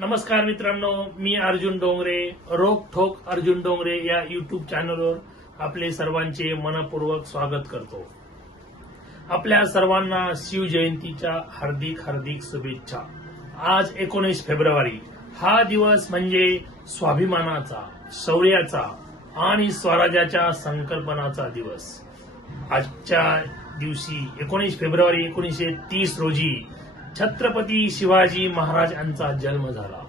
नमस्कार मित्रांनो, मी अर्जुन डोंगरे, रोकठोक अर्जुन डोंगरे या युट्यूब चॅनलवर आपले सर्वांचे मनपूर्वक स्वागत करतो. आपल्या सर्वांना शिवजयंतीच्या हार्दिक हार्दिक शुभेच्छा. आज 19 फेब्रुवारी हा दिवस म्हणजे स्वाभिमानाचा, शौर्याचा आणि स्वराज्याच्या संकल्पनाचा दिवस. आजच्या दिवशी 19 फेब्रुवारी 1930 रोजी छत्रपती शिवाजी महाराज यांचा जन्म झाला.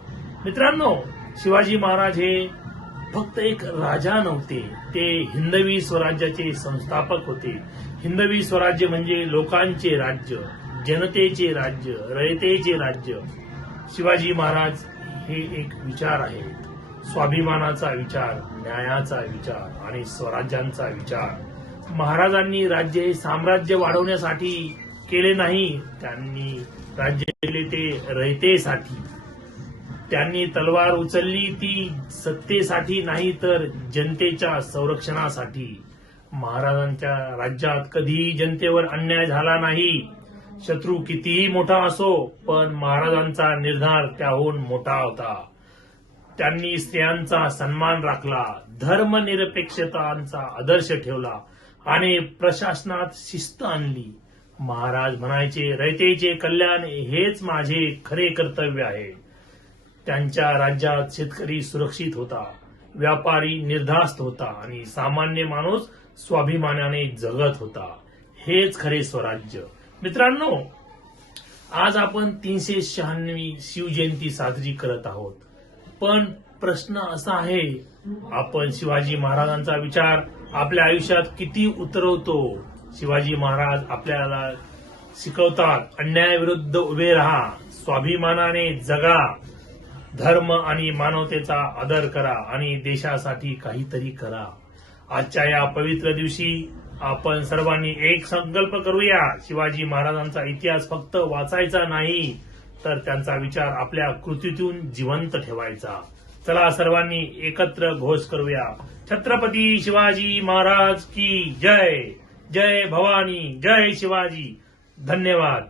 मित्रांनो, शिवाजी महाराज हे फक्त एक राजा नव्हते, ते हिंदवी स्वराज्याचे संस्थापक होते. हिंदवी स्वराज्य म्हणजे लोकांचे राज्य, जनतेचे राज्य, रयतेचे राज्य. शिवाजी महाराज हे एक विचार आहे, स्वाभिमानाचा विचार, न्यायाचा विचार आणि स्वराज्यांचा विचार. महाराजांनी राज्य हे साम्राज्य वाढवण्यासाठी केले नाही, त्यांनी राज्य केले ते रयतेसाठी. त्यांनी तलवार उचलली ती सत्तेसाठी नाही तर जनतेच्या संरक्षणासाठी. महाराजांच्या राज्यात कधीही जनतेवर अन्याय झाला नाही. शत्रू कितीही मोठा असो, पण महाराजांचा निर्धार त्याहून मोठा होता. त्यांनी स्त्रियांचा सन्मान राखला, धर्मनिरपेक्षतांचा आदर्श ठेवला आणि प्रशासनात शिस्त आणली. महाराज म्हणायचे, रयतेचे कल्याण हेच माझे खरे कर्तव्य आहे. त्यांच्या राज्यात शेतकरी सुरक्षित होता, व्यापारी निर्धास्त होता आणि सामान्य माणूस स्वाभिमानाने जगत होता. हेच खरे स्वराज्य. मित्रांनो, आज आपण 396वी शिवजयंती साजरी करत आहोत. पण प्रश्न असा आहे, आपण शिवाजी महाराजांचा विचार आपल्या आयुष्यात किती उतरवतो? शिवाजी महाराज आपल्याला शिकवतात, अन्यायाविरुद्ध उभे राहा, स्वाभिमानाने जगा, धर्म आणि मानवतेचा आदर करा आणि देशासाठी काहीतरी करा. आजच्या या पवित्र दिवशी आपण सर्वांनी एक संकल्प करूया, शिवाजी महाराजांचा इतिहास फक्त वाचायचा नाही तर त्यांचा विचार आपल्या कृतीतून जिवंत ठेवायचा. चला सर्वांनी एकत्र घोष करूया, छत्रपती शिवाजी महाराज की जय. जय भवानी, जय शिवाजी. धन्यवाद.